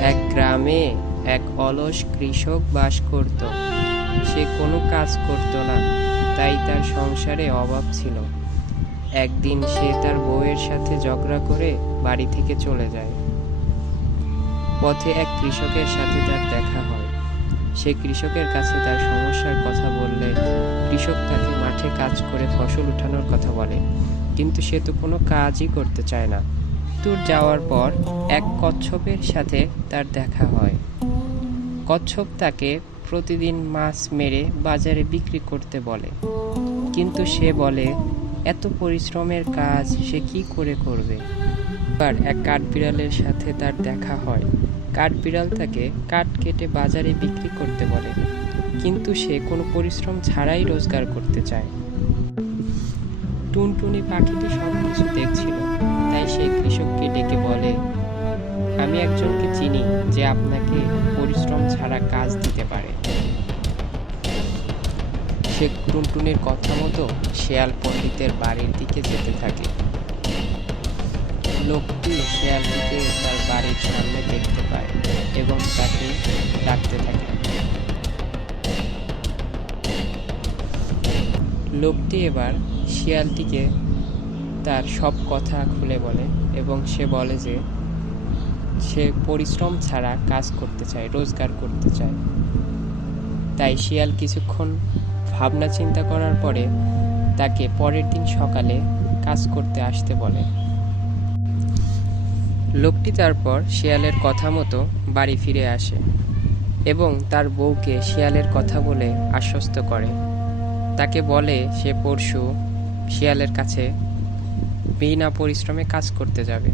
এক গ্রামে এক অলস কৃষক বাস করত। সে কোনো কাজ করত না, তাই তার সংসারে অভাব ছিল। একদিন সে তার বউয়ের সাথে ঝগড়া করে বাড়ি থেকে চলে যায়। পথে এক কৃষকের সাথে তার দেখা হয়। সে কৃষকের কাছে তার সমস্যার কথা বললে কৃষক তাকে মাঠে কাজ করে ফসল উঠানোর কথা বলে, কিন্তু সে তো কোনো কাজই করতে চায় না। দূর যাওয়ার পর এক কচ্ছপের সাথে তার দেখা হয়। কচ্ছপ তাকে প্রতিদিন মাছ মেরে বাজারে বিক্রি করতে বলে, কিন্তু সে বলে এত পরিশ্রমের কাজ সে কি করে করবে। এবার এক কাঠবিড়ালের সাথে তার দেখা হয়। কাঠবিড়াল তাকে কাঠ কেটে বাজারে বিক্রি করতে বলে, কিন্তু সে কোনো পরিশ্রম ছাড়াই রোজগার করতে চায়। টুনটুনি পাখিটি সবকিছু দেখছিল, তাই সে কৃষককে ডেকে বলে, আমি একজনকে চিনি যে আপনাকে পরিশ্রম ছাড়া কাজ দিতে পারে। সে টুনটুনির কথা মতো শেয়াল পণ্ডিতের বাড়ির দিকে যেতে থাকে। লোকটি শেয়ালটিকে তার বাড়ির সামনে দেখতে পায় এবং তাকে ডাকতে থাকে। লোকটি এবার শিয়ালটিকে তার সব কথা খুলে বলে এবং সে বলে যে সে পরিশ্রম ছাড়া কাজ করতে চায়, রোজগার করতে চায়। তাই শিয়াল কিছুক্ষণ ভাবনা চিন্তা করার পরে তাকে পরের দিন সকালে কাজ করতে আসতে বলে। লোকটি তারপর শিয়ালের কথা মতো বাড়ি ফিরে আসে এবং তার বউকে শিয়ালের কথা বলে আশ্বস্ত করে। তাকে বলে সে পরশু শিয়ালের কাছে বিনা পরিশ্রমে কাজ করতে যাবে।